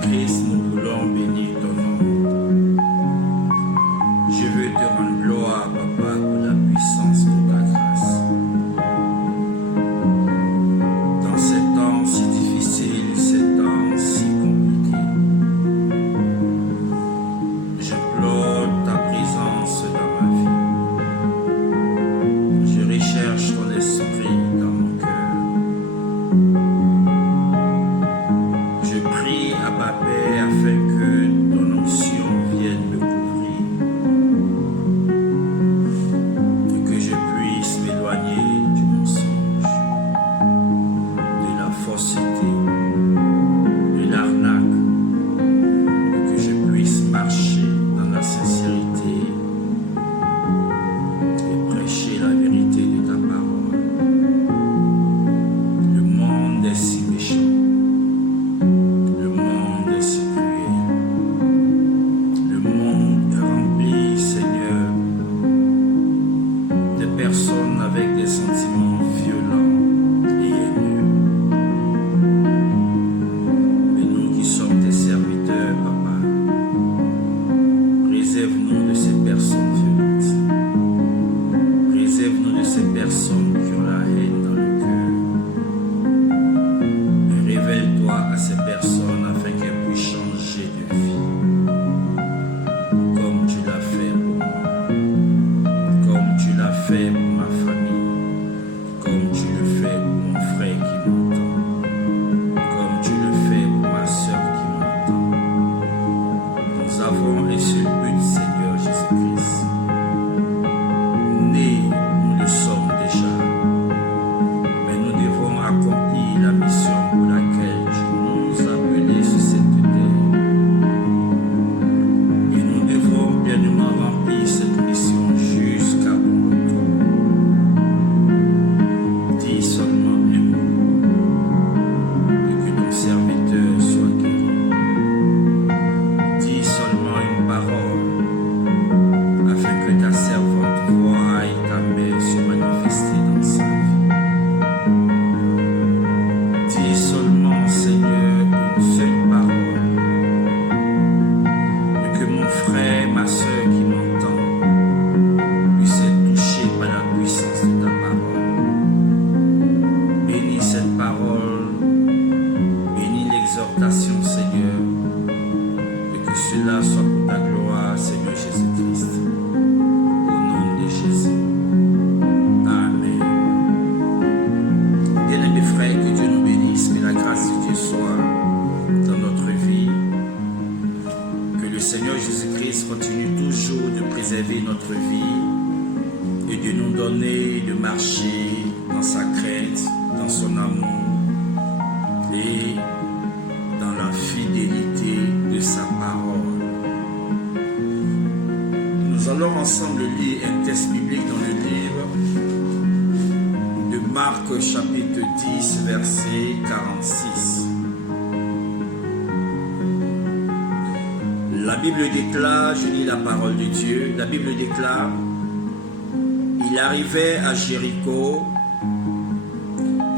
Jésus-Christ, nous voulons bénir ton nom. Je veux te rendre gloire, Papa, pour la puissance de ta grâce. Dans ces temps si difficiles, ces temps si compliqués, j'implore ta présence dans ma vie. Je recherche ton esprit dans mon cœur. Je prie à ma Père afin que ton onction vienne me couvrir et que je puisse m'éloigner du mensonge, de la fausseté, de l'arnaque, et que je puisse marcher dans la sincérité et prêcher la vérité de ta parole. Le monde est si méchant. Le monde est si cruel. Le monde est rempli, Seigneur, de personnes avec des sentiments violents et haineux. Mais nous qui sommes tes serviteurs, Papa, préserve-nous de ces personnes violentes. Préserve-nous de ces personnes qui ont la haine dans le cœur. Et révèle-toi à ces personnes afin qu'elles puissent changer de vie, comme tu l'as fait pour moi, comme tu l'as fait pour ma famille, comme tu le fais pour mon frère qui m'entend, comme tu le fais pour ma soeur qui m'entend. Nous avons un seul but, Seigneur Jésus-Christ. Nés, nous le sommes déjà, mais nous devons accomplir la mission pour laquelle tu nous as appelés sur cette terre. Et nous devons pleinement remplir cette mission jusqu'à ton retour. Dis seulement un mot et que ton serviteur soit guéri. Dis seulement une parole afin que ta servante voie ta main se manifester dans sa vie. Dis seulement, Seigneur, une seule parole, et que mon frère, ma soeur qui m'entend, puisse être touché par la puissance de ta parole. Bénis cette parole, bénis l'exhortation, Seigneur, et que cela soit pour ta gloire, Seigneur Jésus-Christ. Au nom de Jésus. Amen. Bien-aimés frères, que Dieu nous bénisse, que la grâce de Dieu soit dans notre vie, que le Seigneur Jésus-Christ continue toujours de préserver notre vie et de nous donner de marcher dans sa crainte, dans son amour et dans la fidélité de sa parole. Nous allons ensemble lire un texte biblique dans le livre de Marc chapitre 10 verset 46. La Bible déclare, je lis la parole de Dieu, la Bible déclare: il arrivait à Jéricho,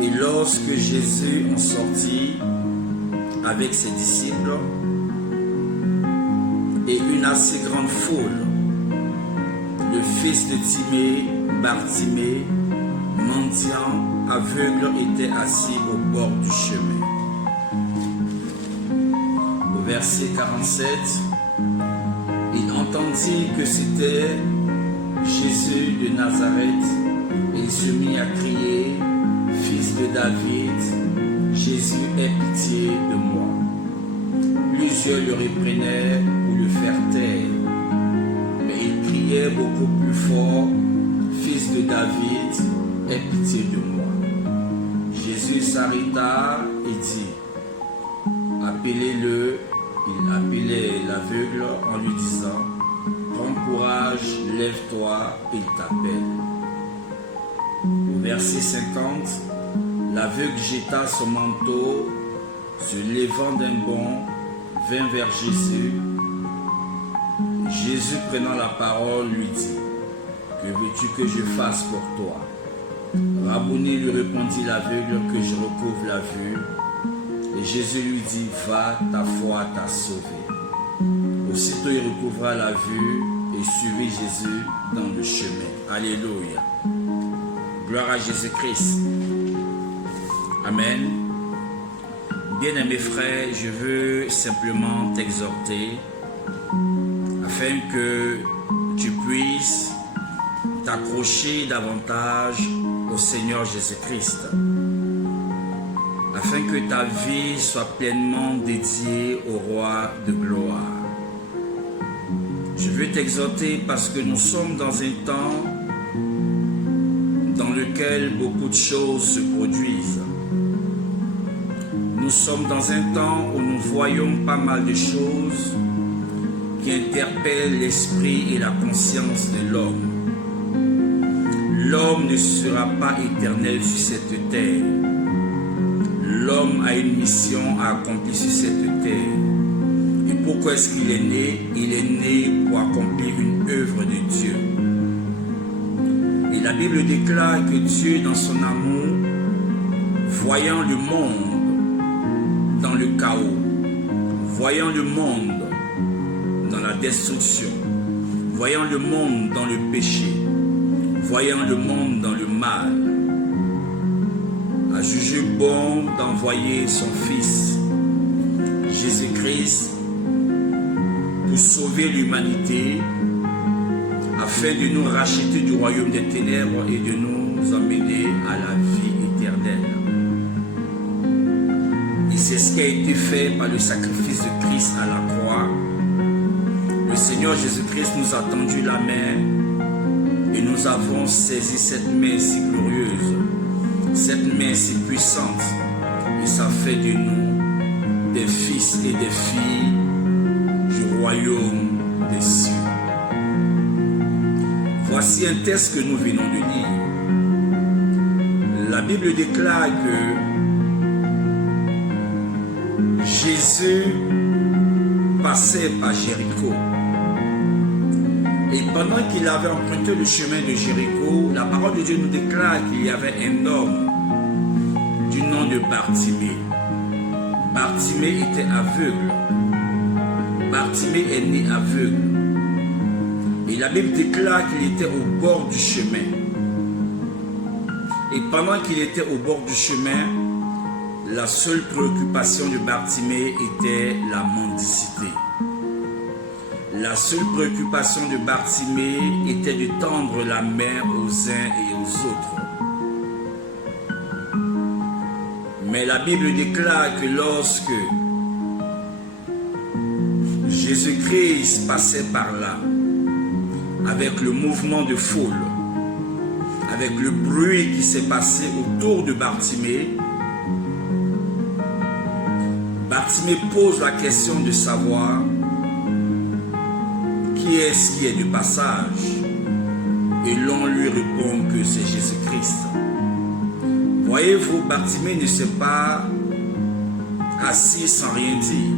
et lorsque Jésus en sortit avec ses disciples et une assez grande foule, le fils de Timée, Bartimée, mendiant, aveugle, était assis au bord du chemin. Au verset 47, il entendit que c'était Jésus de Nazareth et il se mit à crier: Fils de David, Jésus, aie pitié de moi. Plusieurs le reprenaient pour le faire taire, mais il criait beaucoup plus fort: Fils de David, aie pitié de moi. Jésus s'arrêta et dit: appelez-le. Il appelait l'aveugle en lui disant: prends courage, lève-toi, il t'appelle. Au verset 50, l'aveugle jeta son manteau, se levant d'un bond, vint vers Jésus. Jésus, prenant la parole, lui dit: que veux-tu que je fasse pour toi? Rabouni, lui répondit l'aveugle, que je recouvre la vue. Et Et Jésus lui dit, va, ta foi t'a sauvé. Aussitôt il recouvra la vue et suivit Jésus dans le chemin. Alléluia. Gloire à Jésus-Christ. Amen. Bien-aimés frères, je veux simplement t'exhorter afin que tu puisses t'accrocher davantage au Seigneur Jésus-Christ, afin que ta vie soit pleinement dédiée au Roi de gloire. Je veux t'exhorter parce que nous sommes dans un temps dans lequel beaucoup de choses se produisent. Nous sommes dans un temps où nous voyons pas mal de choses qui interpellent l'esprit et la conscience de l'homme. L'homme ne sera pas éternel sur cette terre. L'homme a une mission à accomplir sur cette terre. Et pourquoi est-ce qu'il est né? Il est né pour accomplir une œuvre de Dieu. Et la Bible déclare que Dieu, dans son amour, voyant le monde dans le chaos, voyant le monde dans la destruction, voyant le monde dans le péché, voyant le monde dans le mal, a jugé bon d'envoyer son Fils, Jésus-Christ, pour sauver l'humanité, afin de nous racheter du royaume des ténèbres et de nous emmener à la vie éternelle. Et c'est ce qui a été fait par le sacrifice de Christ à la croix. Le Seigneur Jésus-Christ nous a tendu la main et nous avons saisi cette main si glorieuse, cette main si puissante, et ça fait de nous des fils et des filles du royaume des cieux. Voici un texte que nous venons de lire. La Bible déclare que Jésus passait par Jéricho. Et pendant qu'il avait emprunté le chemin de Jéricho, la parole de Dieu nous déclare qu'il y avait un homme du nom de Bartimée. Bartimée était aveugle. Bartimée est né aveugle. Et la Bible déclare qu'il était au bord du chemin. Et pendant qu'il était au bord du chemin, la seule préoccupation de Bartimée était la mendicité. La seule préoccupation de Bartimée était de tendre la main aux uns et aux autres. Mais la Bible déclare que lorsque Jésus-Christ passait par là, avec le mouvement de foule, avec le bruit qui s'est passé autour de Bartimée, Bartimée pose la question de savoir qui est-ce qui est du passage, et l'on lui répond que c'est Jésus-Christ. Voyez-vous, Bartimée ne s'est pas assis sans rien dire.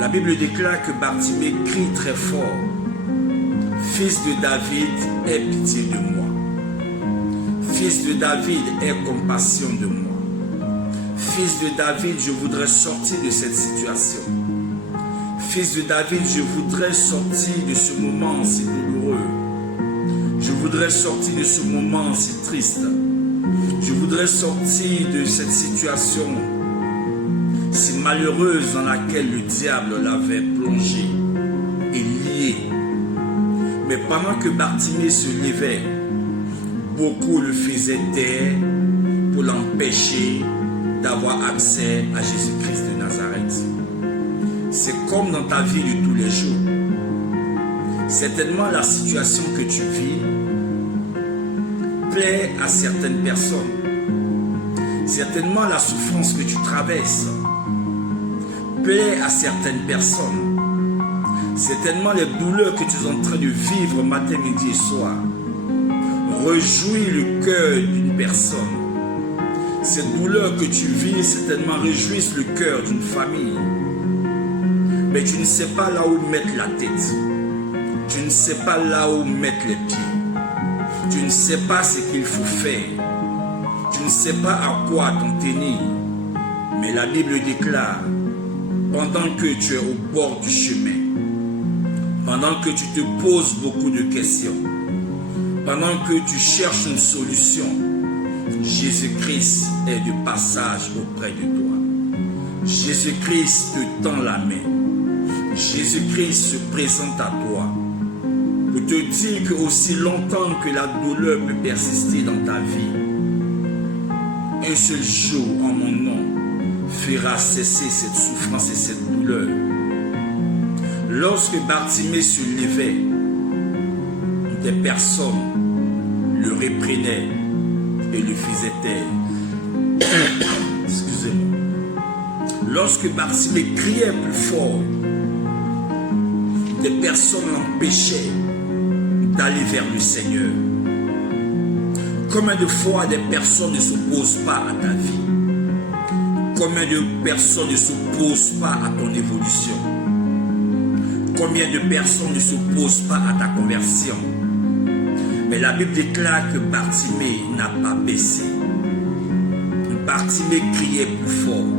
La Bible déclare que Bartimée crie très fort: Fils de David, aie pitié de moi. Fils de David, aie compassion de moi. Fils de David, je voudrais sortir de cette situation. Fils de David, je voudrais sortir de ce moment si douloureux. Je voudrais sortir de ce moment si triste. Je voudrais sortir de cette situation si malheureuse dans laquelle le diable l'avait plongé et lié. Mais pendant que Bartimée se levait, beaucoup le faisaient taire pour l'empêcher d'avoir accès à Jésus-Christ de Nazareth. C'est comme dans ta vie de tous les jours. Certainement la situation que tu vis plaît à certaines personnes. Certainement la souffrance que tu traverses plaît à certaines personnes. Certainement les douleurs que tu es en train de vivre matin, midi et soir réjouit le cœur d'une personne. Ces douleurs que tu vis certainement réjouissent le cœur d'une famille. Mais tu ne sais pas là où mettre la tête. Tu ne sais pas là où mettre les pieds. Tu ne sais pas ce qu'il faut faire. Tu ne sais pas à quoi t'en tenir. Mais la Bible déclare, pendant que tu es au bord du chemin, pendant que tu te poses beaucoup de questions, pendant que tu cherches une solution, Jésus-Christ est de passage auprès de toi. Jésus-Christ te tend la main. Jésus-Christ se présente à toi pour te dire que aussi longtemps que la douleur peut persister dans ta vie, un seul jour en mon nom fera cesser cette souffrance et cette douleur. Lorsque Bartimée se levait, des personnes le reprenaient et le faisaient taire. Excusez-moi. Lorsque Bartimée criait plus fort, des personnes l'empêchaient d'aller vers le Seigneur. Combien de fois des personnes ne s'opposent pas à ta vie? Combien de personnes ne s'opposent pas à ton évolution? Combien de personnes ne s'opposent pas à ta conversion? Mais la Bible déclare que Bartimée n'a pas baissé. Bartimée criait plus fort.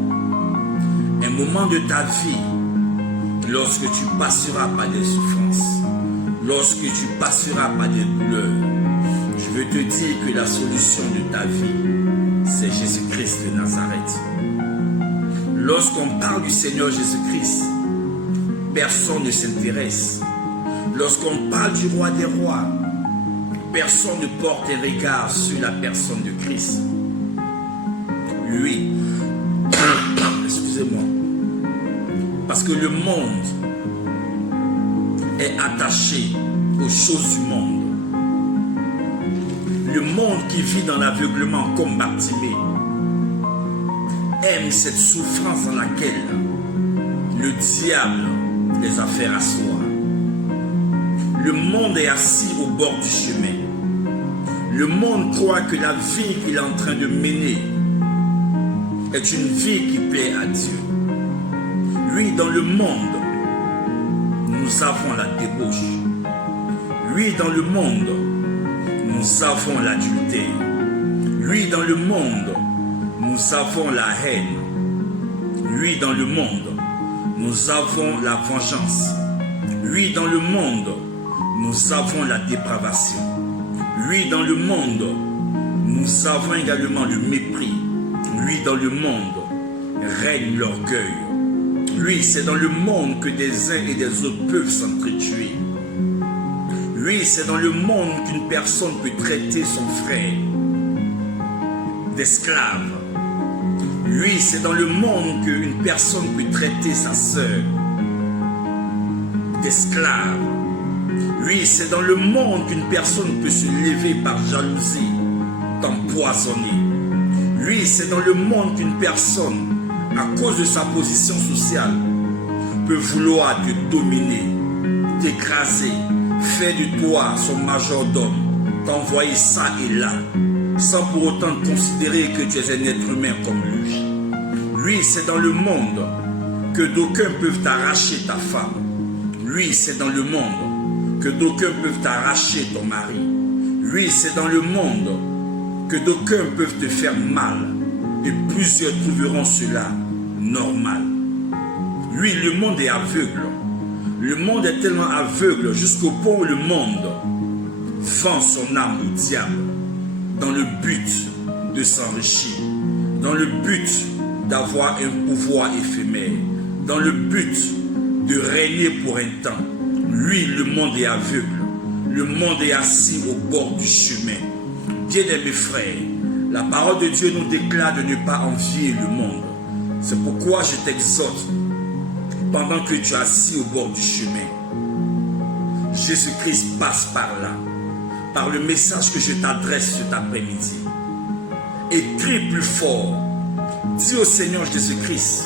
Un moment de ta vie, lorsque tu passeras par des souffrances, lorsque tu passeras par des douleurs, je veux te dire que la solution de ta vie, c'est Jésus-Christ de Nazareth. Lorsqu'on parle du Seigneur Jésus-Christ, personne ne s'intéresse. Lorsqu'on parle du roi des rois, personne ne porte un regard sur la personne de Christ. Lui, excusez-moi, parce que le monde est attaché aux choses du monde. Le monde qui vit dans l'aveuglement comme Bartimée aime cette souffrance dans laquelle le diable les a fait asseoir. Le monde est assis au bord du chemin. Le monde croit que la vie qu'il est en train de mener est une vie qui plaît à Dieu. Lui, dans le monde, nous avons la débauche. Lui, dans le monde, nous avons l'adultère. Lui, dans le monde, nous avons la haine. Lui, dans le monde, nous avons la vengeance. Lui, dans le monde, nous avons la dépravation. Lui, dans le monde, nous avons également le mépris. Lui, dans le monde, règne l'orgueil. Lui, c'est dans le monde que des uns et des autres peuvent s'entretuer. Lui, c'est dans le monde qu'une personne peut traiter son frère d'esclave. Lui, c'est dans le monde qu'une personne peut traiter sa sœur d'esclave. Lui, c'est dans le monde qu'une personne peut se lever par jalousie, t'empoisonner. Lui, c'est dans le monde qu'une personne, à cause de sa position sociale, peut vouloir te dominer, t'écraser, faire de toi son majordome, t'envoyer ça et là, sans pour autant considérer que tu es un être humain comme lui. Lui, c'est dans le monde que d'aucuns peuvent t'arracher ta femme. Lui, c'est dans le monde que d'aucuns peuvent t'arracher ton mari. Lui, c'est dans le monde que d'aucuns peuvent te faire mal. Et plusieurs trouveront cela normal. Lui, le monde est aveugle. Le monde est tellement aveugle jusqu'au point où le monde vend son âme au diable dans le but de s'enrichir, dans le but d'avoir un pouvoir éphémère, dans le but de régner pour un temps. Lui, le monde est aveugle. Le monde est assis au bord du chemin. Bien-aimés frères, la parole de Dieu nous déclare de ne pas envier le monde. C'est pourquoi je t'exhorte, pendant que tu es assis au bord du chemin, Jésus-Christ passe par là, par le message que je t'adresse cet après-midi. Et crie plus fort. Dis au Seigneur Jésus-Christ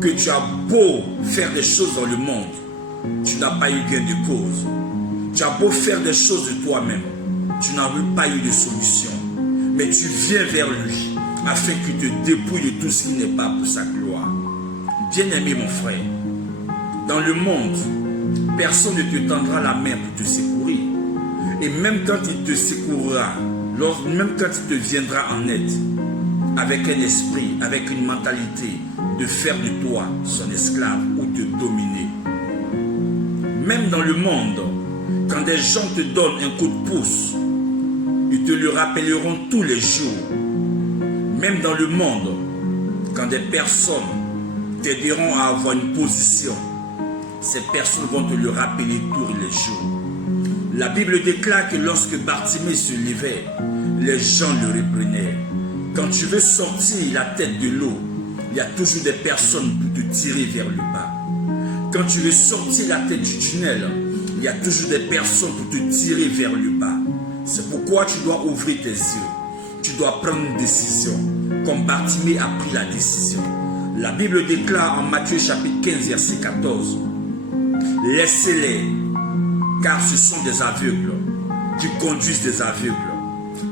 que tu as beau faire des choses dans le monde, tu n'as pas eu gain de cause. Tu as beau faire des choses de toi-même, tu n'as pas eu de solution. Mais tu viens vers lui afin qu'il te dépouille de tout ce qui n'est pas pour sa gloire. Bien-aimé mon frère, dans le monde, personne ne te tendra la main pour te secourir. Et même quand il te secourra, même quand il te viendra en aide, avec un esprit, avec une mentalité de faire de toi son esclave ou de dominer. Même dans le monde, quand des gens te donnent un coup de pouce, ils te le rappelleront tous les jours. Même dans le monde, quand des personnes t'aideront à avoir une position, ces personnes vont te le rappeler tous les jours. La Bible déclare que lorsque Bartimée se levait, les gens le reprenaient. Quand tu veux sortir la tête de l'eau, il y a toujours des personnes pour te tirer vers le bas. Quand tu veux sortir la tête du tunnel, il y a toujours des personnes pour te tirer vers le bas. C'est pourquoi tu dois ouvrir tes yeux. Tu dois prendre une décision, comme Bartimée a pris la décision. La Bible déclare en Matthieu chapitre 15, verset 14, « Laissez-les, car ce sont des aveugles qui conduisent des aveugles. »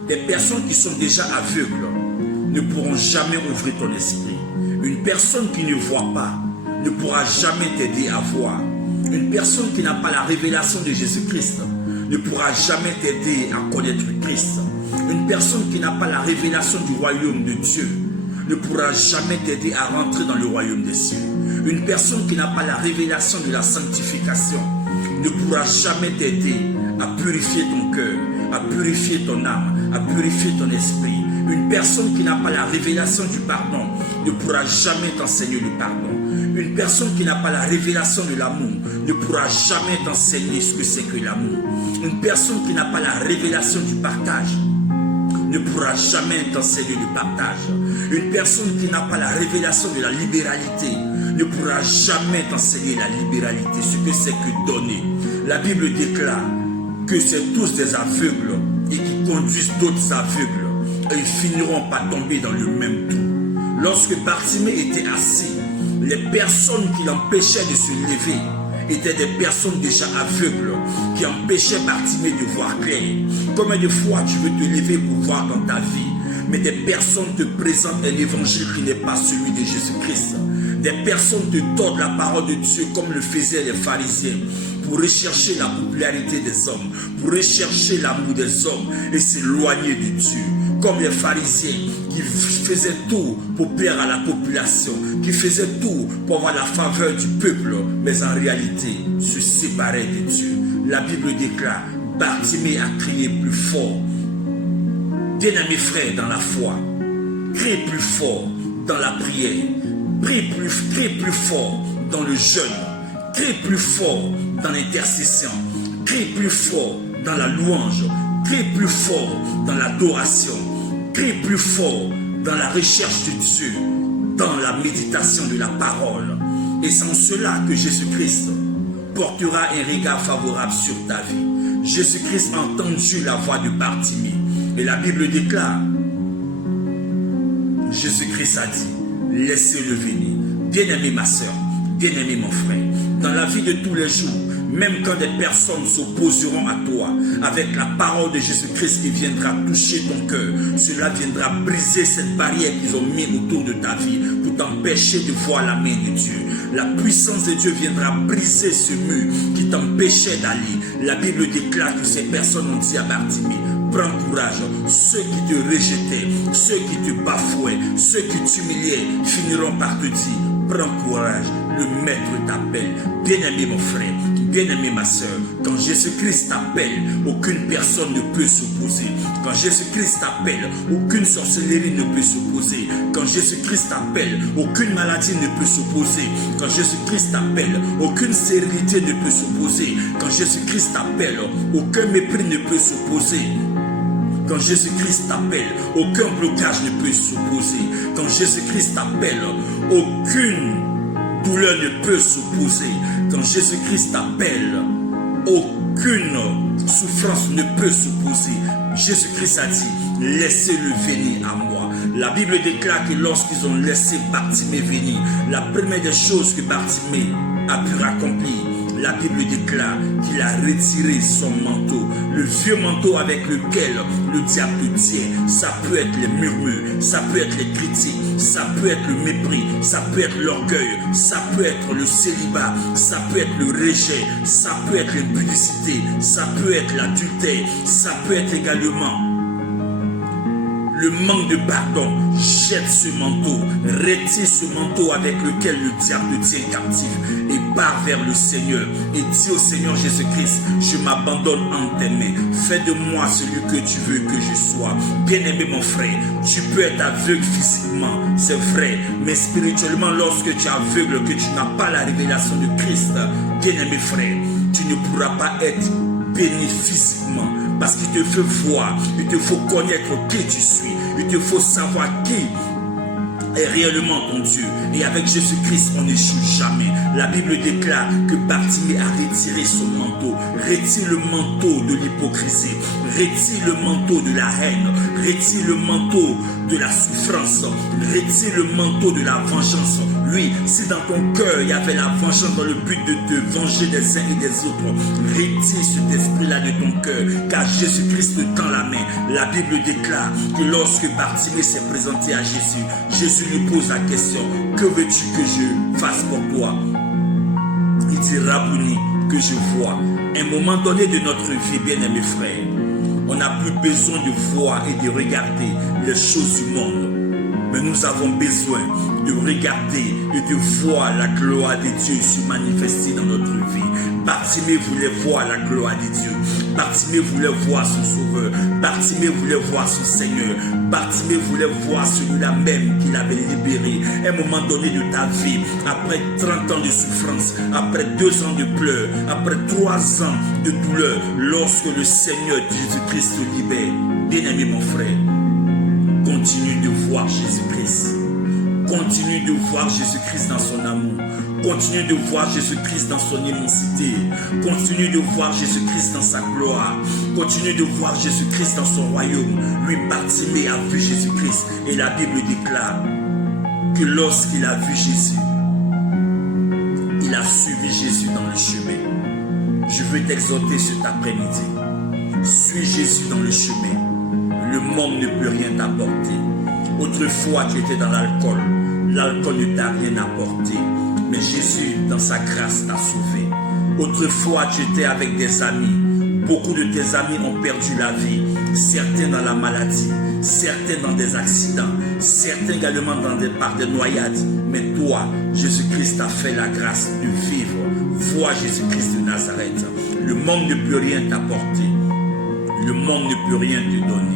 Des personnes qui sont déjà aveugles ne pourront jamais ouvrir ton esprit. Une personne qui ne voit pas ne pourra jamais t'aider à voir. Une personne qui n'a pas la révélation de Jésus-Christ ne pourra jamais t'aider à connaître Christ. Une personne qui n'a pas la révélation du royaume de Dieu ne pourra jamais t'aider à rentrer dans le royaume des cieux. Une personne qui n'a pas la révélation de la sanctification ne pourra jamais t'aider à purifier ton cœur, à purifier ton âme, à purifier ton esprit. Une personne qui n'a pas la révélation du pardon ne pourra jamais t'enseigner le pardon. Une personne qui n'a pas la révélation de l'amour ne pourra jamais t'enseigner ce que c'est que l'amour. Une personne qui n'a pas la révélation du partage ne pourra jamais t'enseigner le partage. Une personne qui n'a pas la révélation de la libéralité ne pourra jamais t'enseigner la libéralité, ce que c'est que donner. La Bible déclare que c'est tous des aveugles et qui conduisent d'autres aveugles et ils finiront par tomber dans le même trou. Lorsque Bartimée était assis, les personnes qui l'empêchaient de se lever étaient des personnes déjà aveugles qui empêchaient Bartimée de voir clair. Combien de fois tu veux te lever pour voir dans ta vie, mais des personnes te présentent un évangile qui n'est pas celui de Jésus-Christ. Des personnes te tordent la parole de Dieu comme le faisaient les pharisiens pour rechercher la popularité des hommes, pour rechercher l'amour des hommes et s'éloigner de Dieu. Comme les pharisiens qui faisaient tout pour plaire à la population, qui faisaient tout pour avoir la faveur du peuple, mais en réalité se séparaient de Dieu. La Bible déclare, Bartimée a crié plus fort. Bien-aimés frères dans la foi, crie plus fort dans la prière, crie plus fort dans le jeûne, crie plus fort dans l'intercession, crie plus fort dans la louange, crie plus fort dans l'adoration, crie plus fort dans la recherche de Dieu, dans la méditation de la parole. Et c'est en cela que Jésus-Christ portera un regard favorable sur ta vie. Jésus-Christ a entendu la voix de Bartimée. Et la Bible déclare, Jésus-Christ a dit, laissez-le venir. Bien-aimé ma soeur, bien-aimé mon frère, dans la vie de tous les jours, même quand des personnes s'opposeront à toi, avec la parole de Jésus-Christ qui viendra toucher ton cœur, cela viendra briser cette barrière qu'ils ont mise autour de ta vie pour t'empêcher de voir la main de Dieu. La puissance de Dieu viendra briser ce mur qui t'empêchait d'aller. La Bible déclare que ces personnes ont dit à Bartimée, prends courage, ceux qui te rejetaient, ceux qui te bafouaient, ceux qui t'humiliaient finiront par te dire, prends courage, le Maître t'appelle. Bien-aimé mon frère, bien-aimé ma soeur, quand Jésus-Christ t'appelle, aucune personne ne peut s'opposer. Quand Jésus-Christ t'appelle, aucune sorcellerie ne peut s'opposer. Quand Jésus-Christ t'appelle, aucune maladie ne peut s'opposer. Quand Jésus-Christ t'appelle, aucune stérilité ne peut s'opposer. Quand Jésus-Christ t'appelle, aucun mépris ne peut s'opposer. Quand Jésus-Christ t'appelle, aucun blocage ne peut s'opposer. Quand Jésus-Christ t'appelle, aucune douleur ne peut s'opposer. Quand Jésus-Christ t'appelle, aucune souffrance ne peut s'opposer. Jésus-Christ a dit, laissez-le venir à moi. La Bible déclare que lorsqu'ils ont laissé Bartimée venir, la première des choses que Bartimée a pu accomplir, la Bible déclare qu'il a retiré son manteau, le vieux manteau avec lequel le diable te tient. Ça peut être les murmures, ça peut être les critiques, ça peut être le mépris, ça peut être l'orgueil, ça peut être le célibat, ça peut être le rejet, ça peut être l'impudicité, ça peut être l'adultère, ça peut être également le manque de pardon. Jette ce manteau, retire ce manteau avec lequel le diable te tient captif et pars vers le Seigneur et dis au Seigneur Jésus-Christ, je m'abandonne en tes mains. Fais de moi celui que tu veux que je sois. Bien-aimé mon frère, tu peux être aveugle physiquement, c'est vrai, mais spirituellement, lorsque tu es aveugle, que tu n'as pas la révélation de Christ, bien-aimé frère, tu ne pourras pas être béni physiquement. Parce qu'il te faut voir, il te faut connaître qui tu suis, il te faut savoir qui est réellement ton Dieu. Et avec Jésus-Christ, on n'échoue jamais. La Bible déclare que Bartimée a retiré son manteau. Retire le manteau de l'hypocrisie. Retire le manteau de la haine. Retire le manteau de la souffrance. Retire le manteau de la vengeance. Lui, si dans ton cœur il y avait la vengeance dans le but de te venger des uns et des autres, retire cet esprit-là de ton cœur, car Jésus-Christ te tend la main. La Bible déclare que lorsque Bartimée s'est présenté à Jésus, Jésus lui pose la question, que veux-tu que je fasse pour toi? Il dit, Rabouni, que je vois. À un moment donné de notre vie, bien-aimés frères, on n'a plus besoin de voir et de regarder les choses du monde. Mais nous avons besoin de regarder et de voir la gloire de Dieu se manifester dans notre vie. Bartimée voulait voir la gloire de Dieu. Bartimée voulait voir son Sauveur. Bartimée voulait voir son Seigneur. Bartimée voulait voir celui-là même qu'il avait libéré. À un moment donné de ta vie, après 30 ans de souffrance, après 2 ans de pleurs, après 3 ans de douleur, lorsque le Seigneur Jésus-Christ te libère, bien-aimé mon frère, continue de voir Jésus-Christ. Continue de voir Jésus-Christ dans son amour. Continue de voir Jésus-Christ dans son immensité. Continue de voir Jésus-Christ dans sa gloire. Continue de voir Jésus-Christ dans son royaume. Lui, Bartimée a vu Jésus-Christ. Et la Bible déclare que lorsqu'il a vu Jésus, il a suivi Jésus dans le chemin. Je veux t'exhorter cet après-midi. Suis Jésus dans le chemin. Le monde ne peut rien t'apporter. Autrefois, tu étais dans l'alcool. L'alcool ne t'a rien apporté. Mais Jésus, dans sa grâce, t'a sauvé. Autrefois, tu étais avec des amis. Beaucoup de tes amis ont perdu la vie. Certains dans la maladie. Certains dans des accidents. Certains également par des noyades. Mais toi, Jésus-Christ t'a fait la grâce de vivre. Vois Jésus-Christ de Nazareth. Le monde ne peut rien t'apporter. Le monde ne peut rien te donner.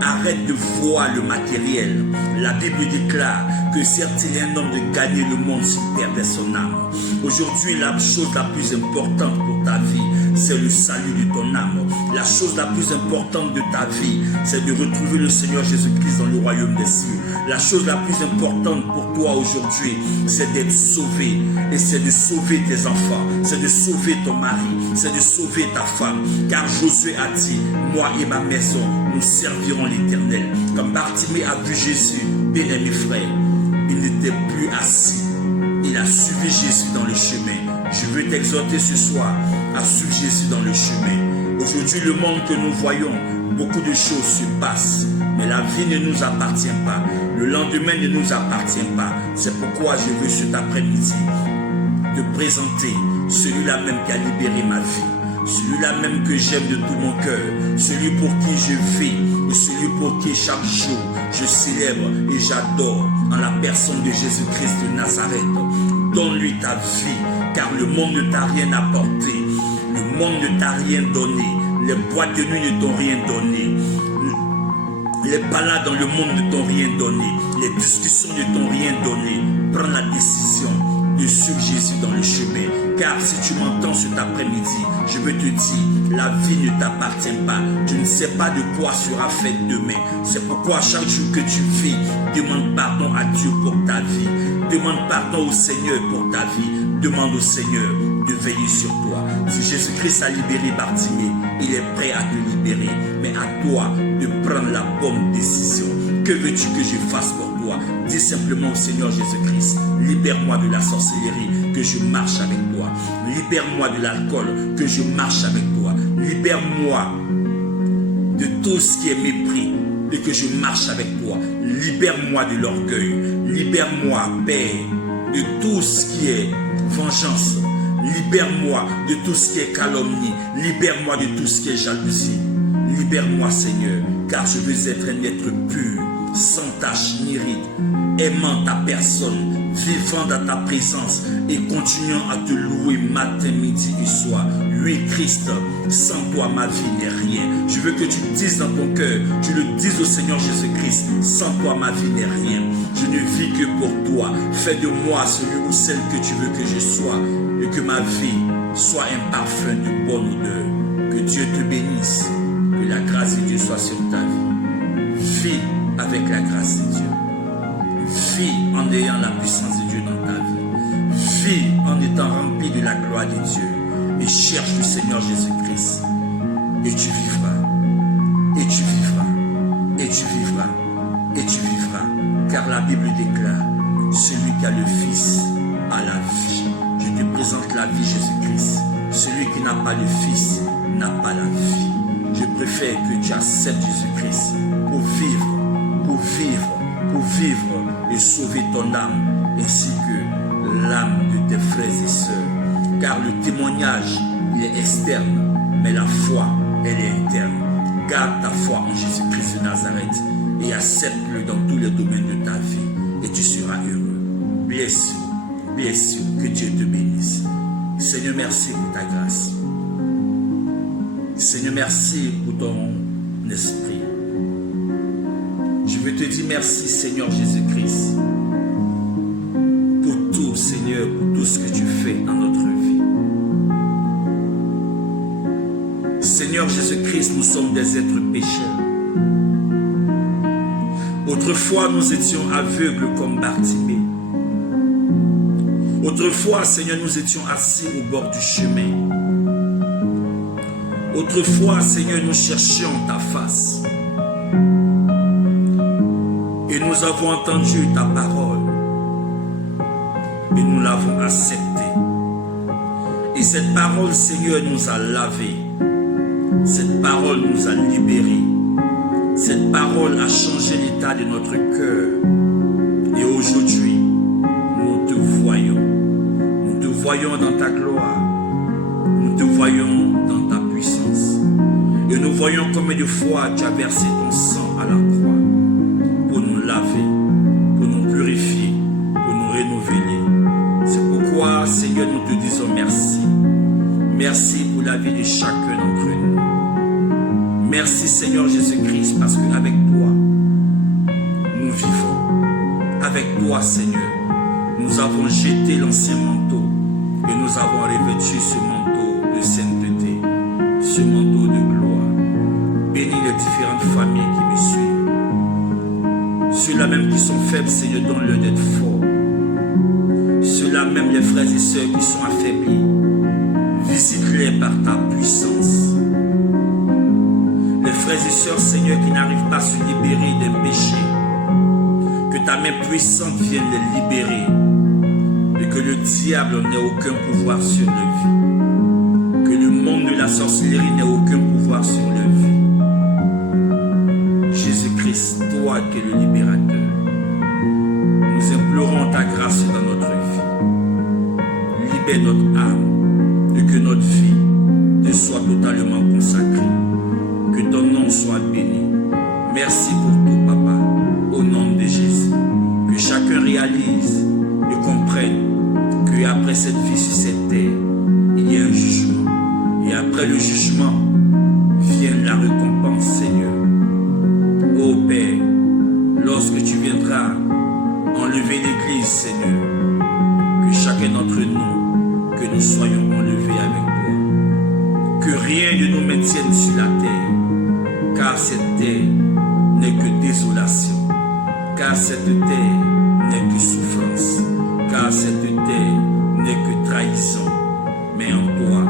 Arrête de voir le matériel. La Bible déclare que certes il est un homme de gagner le monde s'il perdait son âme. Aujourd'hui, la chose la plus importante pour ta vie, c'est le salut de ton âme. La chose la plus importante de ta vie, c'est de retrouver le Seigneur Jésus-Christ dans le royaume des cieux. La chose la plus importante pour toi aujourd'hui, c'est d'être sauvé. Et c'est de sauver tes enfants, c'est de sauver ton mari, c'est de sauver ta femme. Car Josué a dit, moi et ma maison, nous servirons l'Éternel. Comme Bartimée a vu Jésus, bien-aimé frère, il n'était plus assis. Il a suivi Jésus dans le chemin. Je veux t'exhorter ce soir à suivre Jésus dans le chemin. Aujourd'hui, le monde que nous voyons, beaucoup de choses se passent. Mais la vie ne nous appartient pas. Le lendemain ne nous appartient pas. C'est pourquoi je veux cet après-midi te présenter celui-là même qui a libéré ma vie. Celui-là même que j'aime de tout mon cœur, celui pour qui je vis et celui pour qui chaque jour je célèbre et j'adore en la personne de Jésus-Christ de Nazareth. Donne-lui ta vie, car le monde ne t'a rien apporté, le monde ne t'a rien donné, les boîtes de nuit ne t'ont rien donné, les balades dans le monde ne t'ont rien donné, les discussions ne t'ont rien donné. Prends la décision de suivre Jésus dans le chemin. Car si tu m'entends cet après-midi, je veux te dire, la vie ne t'appartient pas. Tu ne sais pas de quoi sera fait demain. C'est pourquoi chaque jour que tu vis, demande pardon à Dieu pour ta vie. Demande pardon au Seigneur pour ta vie. Demande au Seigneur de veiller sur toi. Si Jésus-Christ a libéré Bartimée, il est prêt à te libérer. Mais à toi de prendre la bonne décision. Que veux-tu que je fasse pour toi? Dis simplement au Seigneur Jésus-Christ, libère-moi de la sorcellerie, que je marche avec toi. Libère-moi de l'alcool, que je marche avec toi. Libère-moi de tout ce qui est mépris et que je marche avec toi. Libère-moi de l'orgueil. Libère-moi, Père, de tout ce qui est vengeance. Libère-moi de tout ce qui est calomnie. Libère-moi de tout ce qui est jalousie. Libère-moi, Seigneur. car je veux être un être pur, sans tache ni ride, aimant ta personne, vivant dans ta présence et continuant à te louer matin, midi et soir. Oui, Christ, sans toi ma vie n'est rien. Je veux que tu dises dans ton cœur, tu le dises au Seigneur Jésus-Christ, sans toi ma vie n'est rien. Je ne vis que pour toi. Fais de moi celui ou celle que tu veux que je sois et que ma vie soit un parfum de bonne odeur. Que Dieu te bénisse, que la grâce de Dieu soit sur ta vie. Vis avec la grâce de Dieu. Vis en ayant la puissance de Dieu dans ta vie. Vis en étant rempli de la gloire de Dieu. Et cherche le Seigneur Jésus-Christ. Et tu vivras. Et tu vivras. Et tu vivras. Et tu vivras. Car la Bible déclare, celui qui a le Fils a la vie. Je te présente la vie Jésus-Christ. Celui qui n'a pas le Fils n'a pas la vie. Je préfère que tu acceptes Jésus-Christ pour vivre et sauver ton âme ainsi que l'âme de tes frères et sœurs. Car le témoignage, il est externe, mais la foi, elle est interne. Garde ta foi en Jésus-Christ de Nazareth et accepte-le dans tous les domaines de ta vie et tu seras heureux. Bless you, que Dieu te bénisse. Seigneur, merci pour ta grâce. Seigneur, merci pour ton esprit. Je veux te dire merci, Seigneur Jésus-Christ, pour tout, Seigneur, pour tout ce que tu fais dans notre vie. Seigneur Jésus-Christ, nous sommes des êtres pécheurs. Autrefois, nous étions aveugles comme Bartimée. Autrefois, Seigneur, nous étions assis au bord du chemin. Autrefois, Seigneur, nous cherchions ta face. Et nous avons entendu ta parole. Et nous l'avons acceptée. Et cette parole, Seigneur, nous a lavés. Cette parole nous a libérés. Cette parole a changé l'état de notre cœur. Et aujourd'hui, nous te voyons. Nous te voyons dans ta gloire. Nous te voyons dans ta puissance. Et nous voyons combien de fois tu as versé ton sang à la croix pour nous laver, pour nous purifier, pour nous renouveler. C'est pourquoi, Seigneur, nous te disons merci. Merci pour la vie de chacun d'entre nous. Merci, Seigneur Jésus-Christ, parce qu'avec toi, nous vivons. Avec toi, Seigneur, nous avons jeté l'ancien manteau et nous avons revêtu ce manteau de sainteté, ce manteau de gloire. Bénis les différentes familles qui me suivent. Ceux-là même qui sont faibles, Seigneur, donne-leur d'être forts. Ceux-là même, les frères et sœurs qui sont affaiblis, visite-les par ta puissance. Les frères et sœurs, Seigneur, qui n'arrivent pas à se libérer d'un péché, que ta main puissante vienne les libérer et que le diable n'ait aucun pouvoir sur leur vie, que le monde de la sorcellerie n'ait aucun pouvoir sur leur vie. Jésus-Christ, toi qui es le libérateur, nous implorons ta grâce dans notre vie. Libère notre âme et que notre vie te soit totalement consacrée. Que ton nom soit béni. Merci pour tout, Papa, au nom de Jésus. Que chacun réalise et comprenne qu'après cette vie sur cette terre, il y a un jugement. Et après le jugement, vient la récompense, Seigneur. Ô Père, lorsque tu viendras enlever l'Église, Seigneur, que chacun d'entre nous, que nous soyons enlevés avec toi. Que rien ne nous maintienne sur la terre. Car cette terre n'est que désolation, car cette terre n'est que souffrance, car cette terre n'est que trahison. Mais en toi,